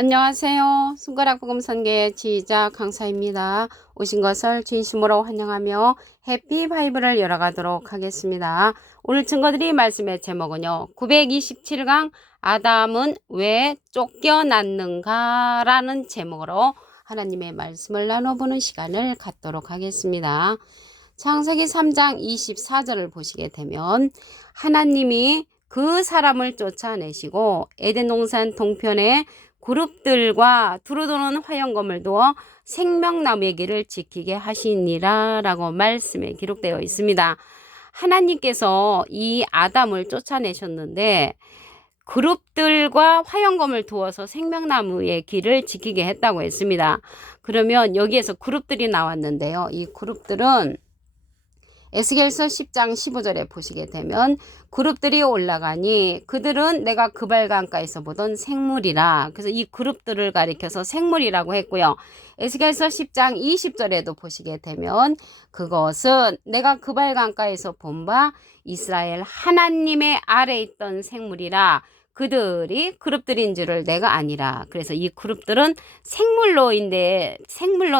안녕하세요. 손가락 복음 선교의 지휘자 강사입니다. 오신 것을 진심으로 환영하며 해피 바이블을 열어가도록 하겠습니다. 오늘 증거드릴 말씀의 제목은요. 927강 아담은 왜 쫓겨났는가 라는 제목으로 하나님의 말씀을 나눠보는 시간을 갖도록 하겠습니다. 창세기 3장 24절을 보시게 되면 하나님이 그 사람을 쫓아내시고 에덴 동산 동편에 그룹들과 두루도는 화영검을 두어 생명나무의 길을 지키게 하시니라 라고 말씀에 기록되어 있습니다. 하나님께서 이 아담을 쫓아내셨는데 그룹들과 화영검을 두어서 생명나무의 길을 지키게 했다고 했습니다. 그러면 여기에서 그룹들이 나왔는데요. 이 그룹들은 에스겔서 10장 15절에 보시게 되면 그룹들이 올라가니 그들은 내가 그발강가에서 보던 생물이라. 그래서 이 그룹들을 가리켜서 생물이라고 했고요. 에스겔서 10장 20절에도 보시게 되면 그것은 내가 그발강가에서 본 바 이스라엘 하나님의 아래에 있던 생물이라. 그들이 그룹들인 줄을 내가 아니라. 그래서 이 그룹들은 생물로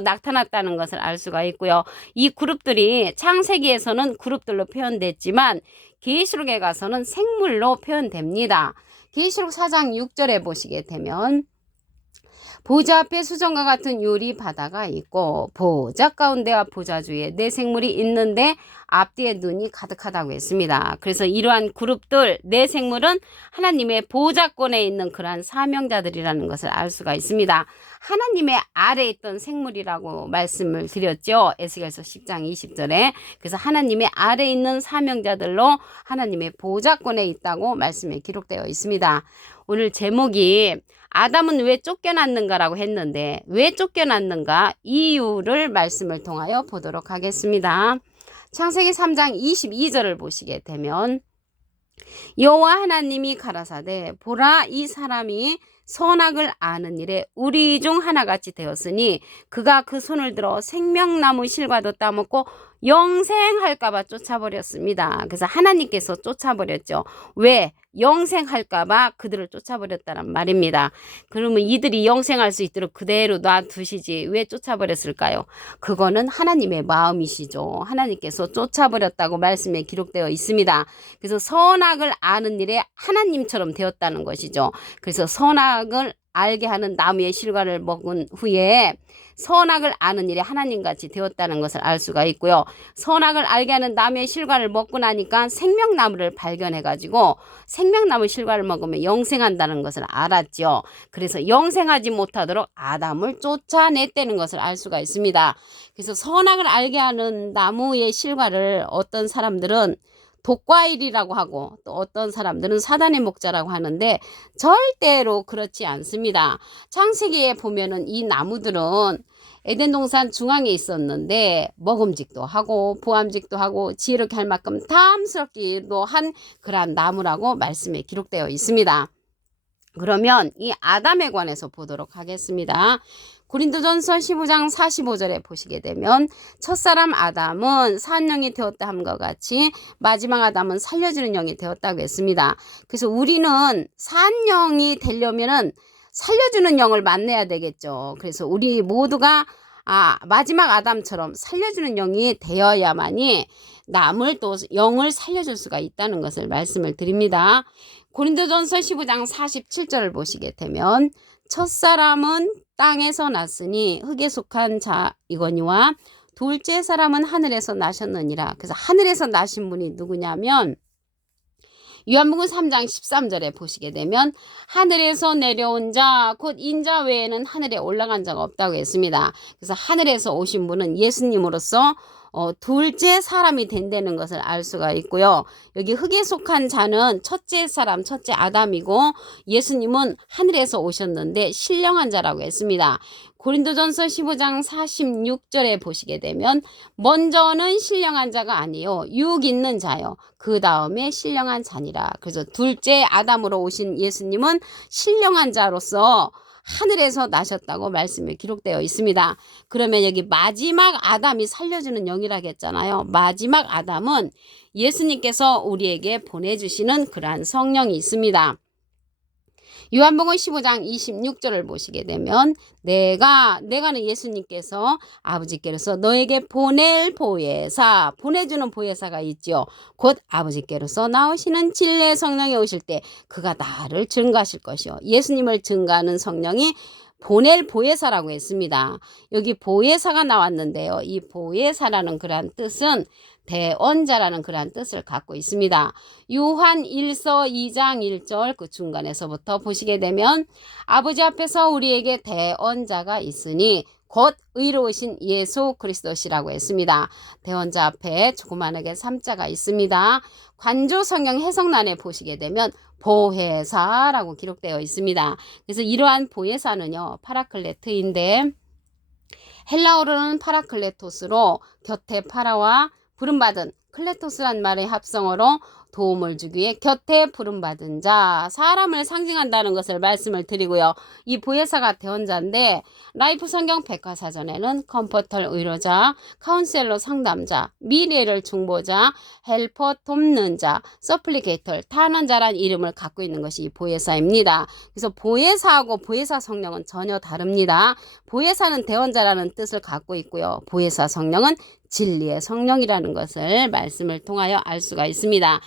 나타났다는 것을 알 수가 있고요. 이 그룹들이 창세기에서는 그룹들로 표현됐지만 계시록에 가서는 생물로 표현됩니다. 계시록 4장 6절에 보시게 되면 보좌 앞에 수정과 같은 유리 바다가 있고 보좌 가운데와 보좌 주위에 네 생물이 있는데 앞뒤에 눈이 가득하다고 했습니다. 그래서 이러한 그룹들 네 생물은 하나님의 보좌권에 있는 그러한 사명자들이라는 것을 알 수가 있습니다. 하나님의 아래에 있던 생물이라고 말씀을 드렸죠. 에스겔서 10장 20절에. 그래서 하나님의 아래에 있는 사명자들로 하나님의 보좌권에 있다고 말씀에 기록되어 있습니다. 오늘 제목이 아담은 왜 쫓겨났는가라고 했는데 왜 쫓겨났는가 이유를 말씀을 통하여 보도록 하겠습니다. 창세기 3장 22절을 보시게 되면 여호와 하나님이 가라사대 보라 이 사람이 선악을 아는 일에 우리 중 하나같이 되었으니 그가 그 손을 들어 생명나무 실과도 따먹고 영생할까봐 쫓아버렸습니다. 그래서 하나님께서 쫓아버렸죠. 왜? 영생할까봐 그들을 쫓아버렸다는 말입니다. 그러면 이들이 영생할 수 있도록 그대로 놔두시지 왜 쫓아버렸을까요? 그거는 하나님의 마음이시죠. 하나님께서 쫓아버렸다고 말씀에 기록되어 있습니다. 그래서 선악을 아는 일에 하나님처럼 되었다는 것이죠. 그래서 선악을 알게 하는 나무의 실과를 먹은 후에 선악을 아는 일에 하나님같이 되었다는 것을 알 수가 있고요. 선악을 알게 하는 나무의 실과를 먹고 나니까 생명나무를 발견해가지고 생명나무 실과를 먹으면 영생한다는 것을 알았죠. 그래서 영생하지 못하도록 아담을 쫓아냈다는 것을 알 수가 있습니다. 그래서 선악을 알게 하는 나무의 실과를 어떤 사람들은 독과일이라고 하고 또 어떤 사람들은 사단의 목자라고 하는데 절대로 그렇지 않습니다. 창세기에 보면은 이 나무들은 에덴 동산 중앙에 있었는데 먹음직도 하고 보암직도 하고 지혜롭게 할 만큼 탐스럽기도 한 그러한 나무라고 말씀에 기록되어 있습니다. 그러면 이 아담에 관해서 보도록 하겠습니다. 고린도전서 15장 45절에 보시게 되면 첫사람 아담은 산 영이 되었다 함과 같이 마지막 아담은 살려주는 영이 되었다고 했습니다. 그래서 우리는 산 영이 되려면은 살려주는 영을 만나야 되겠죠. 그래서 우리 모두가 마지막 아담처럼 살려주는 영이 되어야만이 남을 또 영을 살려줄 수가 있다는 것을 말씀을 드립니다. 고린도전서 15장 47절을 보시게 되면 첫사람은 땅에서 났으니 흙에 속한 자이거니와 둘째 사람은 하늘에서 나셨느니라. 그래서 하늘에서 나신 분이 누구냐면 요한복음 3장 13절에 보시게 되면 하늘에서 내려온 자 곧 인자 외에는 하늘에 올라간 자가 없다고 했습니다. 그래서 하늘에서 오신 분은 예수님으로서 둘째 사람이 된다는 것을 알 수가 있고요. 여기 흙에 속한 자는 첫째 사람, 첫째 아담이고 예수님은 하늘에서 오셨는데 신령한 자라고 했습니다. 고린도전서 15장 46절에 보시게 되면 먼저는 신령한 자가 아니요 육 있는 자요. 그 다음에 신령한 자니라. 그래서 둘째 아담으로 오신 예수님은 신령한 자로서 하늘에서 나셨다고 말씀이 기록되어 있습니다. 그러면 여기 마지막 아담이 살려주는 영이라고 했잖아요. 마지막 아담은 예수님께서 우리에게 보내주시는 그러한 성령이 있습니다. 요한복음 15장 26절을 보시게 되면 내가는 예수님께서 아버지께로서 너에게 보낼 보혜사, 보내주는 보혜사가 있죠. 곧 아버지께로서 나오시는 진리의 성령이 오실 때 그가 나를 증거하실 것이요. 예수님을 증거하는 성령이 보낼 보혜사라고 했습니다. 여기 보혜사가 나왔는데요. 이 보혜사라는 그러한 뜻은 대언자라는 그러한 뜻을 갖고 있습니다. 요한 1서 2장 1절 그 중간에서부터 보시게 되면 아버지 앞에서 우리에게 대언자가 있으니 곧 의로우신 예수 그리스도시라고 했습니다. 대언자 앞에 조그만하게 3자가 있습니다. 관조 성경 해석란에 보시게 되면 보혜사라고 기록되어 있습니다. 그래서 이러한 보혜사는요, 파라클레트인데 헬라어로는 파라클레토스로 곁에 파라와 부름받은 클레토스란 말의 합성어로 도움을 주기 위해 곁에 부름받은 자, 사람을 상징한다는 것을 말씀을 드리고요. 이 보혜사가 대언자인데 라이프 성경 백과사전에는 컴포터 의로자, 카운셀러 상담자, 미래를 중보자, 헬퍼 돕는 자, 서플리게이터 탄원자란 이름을 갖고 있는 것이 이 보혜사입니다. 그래서 보혜사하고 보혜사 성령은 전혀 다릅니다. 보혜사는 대언자라는 뜻을 갖고 있고요. 보혜사 성령은 진리의 성령이라는 것을 말씀을 통하여 알 수가 있습니다.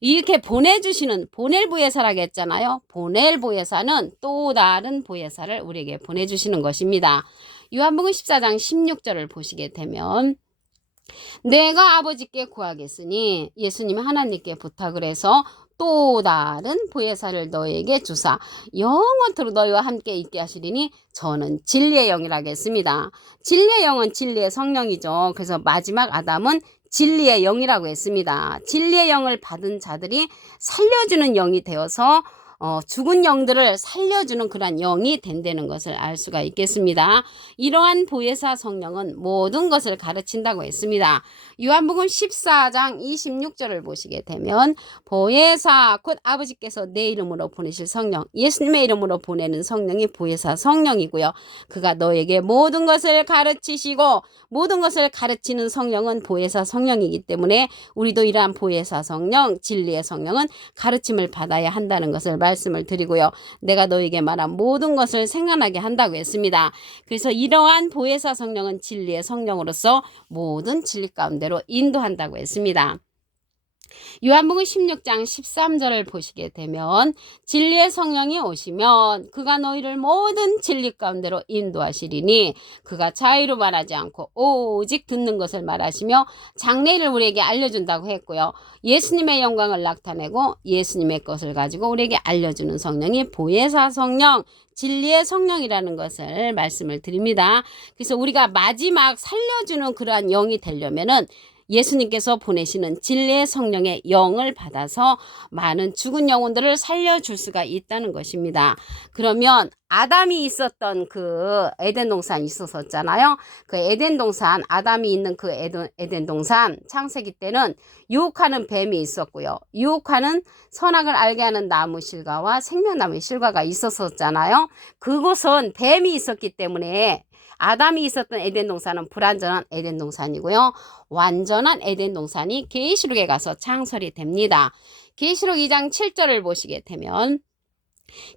이렇게 보내주시는 보낼 보혜사라고 했잖아요. 보낼 보혜사는 또 다른 보혜사를 우리에게 보내주시는 것입니다. 요한복음 14장 16절을 보시게 되면 내가 아버지께 구하겠으니 예수님이 하나님께 부탁을 해서 또 다른 보혜사를 너에게 주사 영원토록 너희와 함께 있게 하시리니 저는 진리의 영이라고 했습니다. 진리의 영은 진리의 성령이죠. 그래서 마지막 아담은 진리의 영이라고 했습니다. 진리의 영을 받은 자들이 살려주는 영이 되어서 죽은 영들을 살려주는 그런 영이 된다는 것을 알 수가 있겠습니다. 이러한 보혜사 성령은 모든 것을 가르친다고 했습니다. 요한복음 14장 26절을 보시게 되면 보혜사 곧 아버지께서 내 이름으로 보내실 성령, 예수님의 이름으로 보내는 성령이 보혜사 성령이고요. 그가 너에게 모든 것을 가르치시고 모든 것을 가르치는 성령은 보혜사 성령이기 때문에 우리도 이러한 보혜사 성령, 진리의 성령은 가르침을 받아야 한다는 것을 말씀을 드리고요. 내가 너에게 말한 모든 것을 생각나게 한다고 했습니다. 그래서 이러한 보혜사 성령은 진리의 성령으로서 모든 진리 가운데로 인도한다고 했습니다. 요한복음 16장 13절을 보시게 되면 진리의 성령이 오시면 그가 너희를 모든 진리 가운데로 인도하시리니 그가 자유로 말하지 않고 오직 듣는 것을 말하시며 장래일을 우리에게 알려준다고 했고요. 예수님의 영광을 나타내고 예수님의 것을 가지고 우리에게 알려주는 성령이 보혜사 성령, 진리의 성령이라는 것을 말씀을 드립니다. 그래서 우리가 마지막 살려주는 그러한 영이 되려면은 예수님께서 보내시는 진리의 성령의 영을 받아서 많은 죽은 영혼들을 살려줄 수가 있다는 것입니다. 그러면 아담이 있었던 그 에덴 동산이 있었잖아요. 그 에덴 동산, 아담이 있는 그 에덴 동산 창세기 때는 유혹하는 뱀이 있었고요. 유혹하는 선악을 알게 하는 나무 실과와 생명나무의 실과가 있었잖아요. 그곳은 뱀이 있었기 때문에 아담이 있었던 에덴 동산은 불완전한 에덴 동산이고요. 완전한 에덴 동산이 계시록에 가서 창설이 됩니다. 계시록 2장 7절을 보시게 되면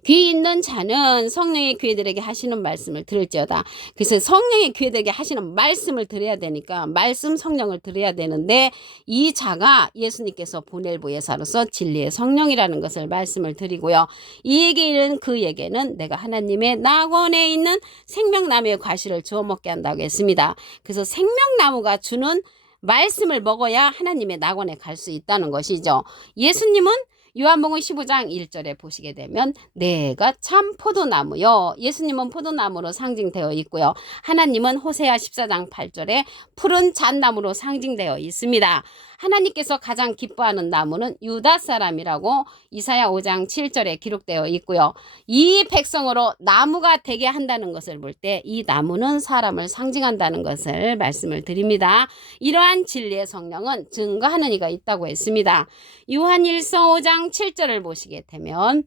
귀 있는 자는 성령의 교회들에게 하시는 말씀을 들을지어다. 그래서 성령의 교회들에게 하시는 말씀을 들어야 되니까 말씀 성령을 들어야 되는데 이 자가 예수님께서 보낼 보혜사로서 진리의 성령이라는 것을 말씀을 드리고요. 이에게는 그에게는 내가 하나님의 낙원에 있는 생명나무의 과실을 주워 먹게 한다고 했습니다. 그래서 생명나무가 주는 말씀을 먹어야 하나님의 낙원에 갈 수 있다는 것이죠. 예수님은 요한복음 15장 1절에 보시게 되면 내가 참 포도나무요. 예수님은 포도나무로 상징되어 있고요. 하나님은 호세아 14장 8절에 푸른 잣나무로 상징되어 있습니다. 하나님께서 가장 기뻐하는 나무는 유다 사람이라고 이사야 5장 7절에 기록되어 있고요. 이 백성으로 나무가 되게 한다는 것을 볼 때 이 나무는 사람을 상징한다는 것을 말씀을 드립니다. 이러한 진리의 성령은 증거하는 이가 있다고 했습니다. 요한 1서 5장 7절을 보시게 되면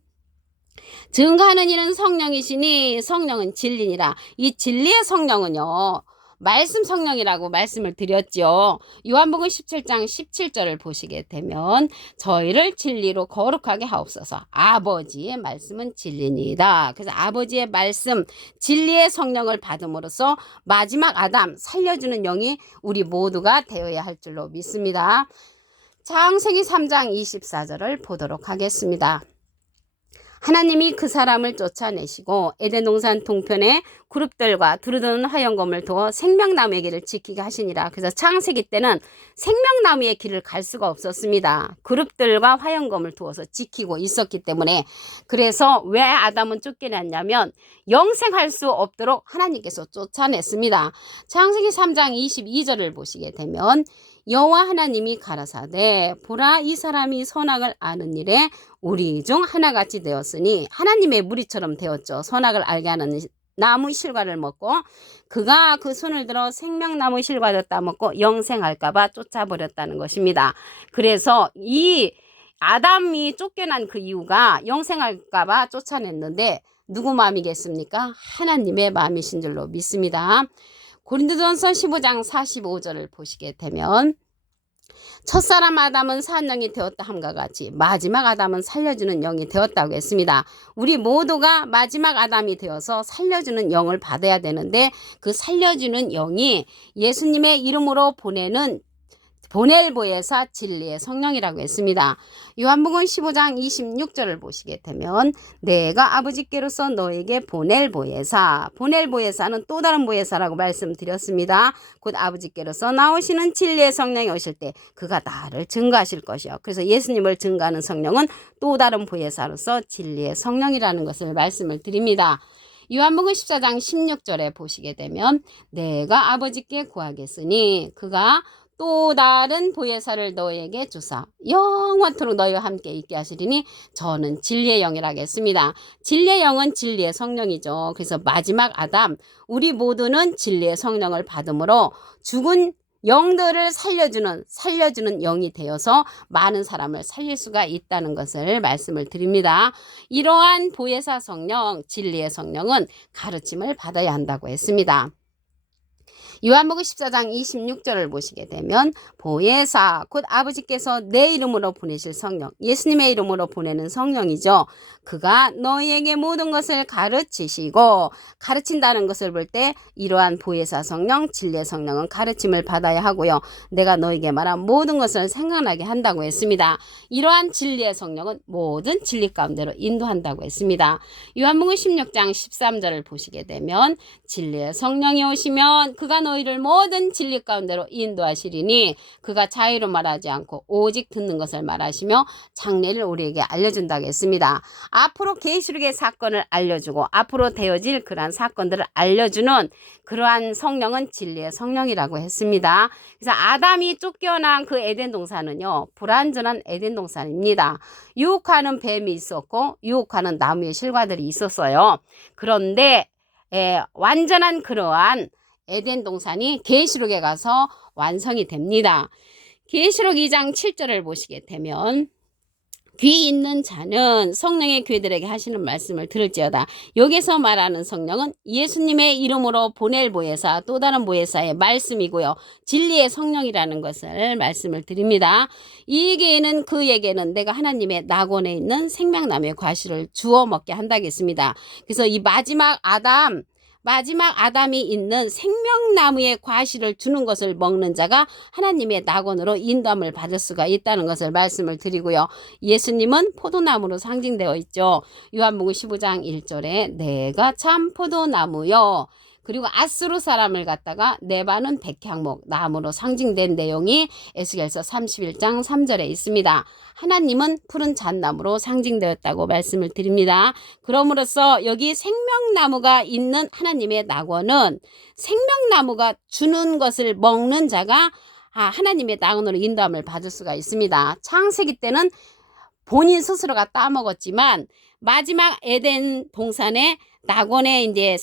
증거하는 이는 성령이시니 성령은 진리니라. 이 진리의 성령은요. 말씀 성령이라고 말씀을 드렸죠. 요한복음 17장 17절을 보시게 되면 저희를 진리로 거룩하게 하옵소서. 아버지의 말씀은 진리니이다. 그래서 아버지의 말씀 진리의 성령을 받음으로써 마지막 아담 살려주는 영이 우리 모두가 되어야 할 줄로 믿습니다. 창세기 3장 24절을 보도록 하겠습니다. 하나님이 그 사람을 쫓아내시고 에덴 동산 동편에 그룹들과 두루두는 화영검을 두어 생명나무의 길을 지키게 하시니라. 그래서 창세기 때는 생명나무의 길을 갈 수가 없었습니다. 그룹들과 화영검을 두어서 지키고 있었기 때문에. 그래서 왜 아담은 쫓겨났냐면 영생할 수 없도록 하나님께서 쫓아냈습니다. 창세기 3장 22절을 보시게 되면 여호와 하나님이 가라사대 보라 이 사람이 선악을 아는 일에 우리 중 하나같이 되었으니 하나님의 무리처럼 되었죠. 선악을 알게 하는 나무 실과를 먹고 그가 그 손을 들어 생명나무 실과를 따먹고 영생할까 봐 쫓아버렸다는 것입니다. 그래서 이 아담이 쫓겨난 그 이유가 영생할까 봐 쫓아냈는데 누구 마음이겠습니까? 하나님의 마음이신 줄로 믿습니다. 고린도전서 15장 45절을 보시게 되면 첫사람 아담은 산 영이 되었다 함과 같이 마지막 아담은 살려주는 영이 되었다고 했습니다. 우리 모두가 마지막 아담이 되어서 살려주는 영을 받아야 되는데 그 살려주는 영이 예수님의 이름으로 보낼 보혜사 진리의 성령이라고 했습니다. 요한복음 15장 26절을 보시게 되면 내가 아버지께로서 너에게 보낼 보혜사는 또 다른 보혜사라고 말씀드렸습니다. 곧 아버지께로서 나오시는 진리의 성령이 오실 때 그가 나를 증거하실 것이요. 그래서 예수님을 증거하는 성령은 또 다른 보혜사로서 진리의 성령이라는 것을 말씀을 드립니다. 요한복음 14장 16절에 보시게 되면 내가 아버지께 구하겠으니 그가 또 다른 보혜사를 너에게 주사 영원토록 너희와 함께 있게 하시리니 저는 진리의 영이라고 했습니다. 진리의 영은 진리의 성령이죠. 그래서 마지막 아담 우리 모두는 진리의 성령을 받음으로 죽은 영들을 살려주는 영이 되어서 많은 사람을 살릴 수가 있다는 것을 말씀을 드립니다. 이러한 보혜사 성령, 진리의 성령은 가르침을 받아야 한다고 했습니다. 요한복음 14장 26절을 보시게 되면 보혜사 곧 아버지께서 내 이름으로 보내실 성령, 예수님의 이름으로 보내는 성령이죠. 그가 너희에게 모든 것을 가르치시고 가르친다는 것을 볼 때 이러한 보혜사 성령, 진리의 성령은 가르침을 받아야 하고요. 내가 너희에게 말한 모든 것을 생각나게 한다고 했습니다. 이러한 진리의 성령은 모든 진리 가운데로 인도한다고 했습니다. 요한복음 16장 13절을 보시게 되면 진리의 성령이 오시면 그가 너희를 모든 진리 가운데로 인도하시리니 그가 자유로 말하지 않고 오직 듣는 것을 말하시며 장래를 우리에게 알려준다고 했습니다. 앞으로 계시록의 사건을 알려주고 앞으로 되어질 그러한 사건들을 알려주는 그러한 성령은 진리의 성령이라고 했습니다. 그래서 아담이 쫓겨난 그 에덴 동산은요, 불완전한 에덴 동산입니다. 유혹하는 뱀이 있었고 유혹하는 나무의 실과들이 있었어요. 그런데 완전한 그러한 에덴 동산이 계시록에 가서 완성이 됩니다. 계시록 2장 7절을 보시게 되면 귀 있는 자는 성령의 귀들에게 하시는 말씀을 들을지어다. 여기서 말하는 성령은 예수님의 이름으로 보낼 보혜사, 또 다른 보혜사의 말씀이고요. 진리의 성령이라는 것을 말씀을 드립니다. 이에게는 그에게는 내가 하나님의 낙원에 있는 생명나무의 과실을 주워 먹게 한다겠습니다. 그래서 이 마지막 아담이 있는 생명나무의 과실을 주는 것을 먹는 자가 하나님의 낙원으로 인도함을 받을 수가 있다는 것을 말씀을 드리고요. 예수님은 포도나무로 상징되어 있죠. 요한복음 15장 1절에 내가 참 포도나무요. 그리고 아스루 사람을 갖다가 네바는 백향목 나무로 상징된 내용이 에스겔서 31장 3절에 있습니다. 하나님은 푸른 잣나무로 상징되었다고 말씀을 드립니다. 그럼으로써 여기 생명나무가 있는 하나님의 낙원은 생명나무가 주는 것을 먹는 자가 하나님의 낙원으로 인도함을 받을 수가 있습니다. 창세기 때는 본인 스스로가 따먹었지만 마지막 에덴 동산의 낙원에 이제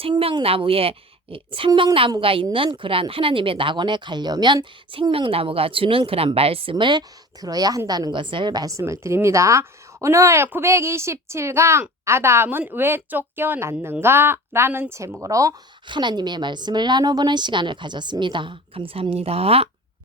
생명나무가 있는 그러한 하나님의 낙원에 가려면 생명나무가 주는 그런 말씀을 들어야 한다는 것을 말씀을 드립니다. 오늘 927강 아담은 왜 쫓겨났는가? 라는 제목으로 하나님의 말씀을 나눠보는 시간을 가졌습니다. 감사합니다.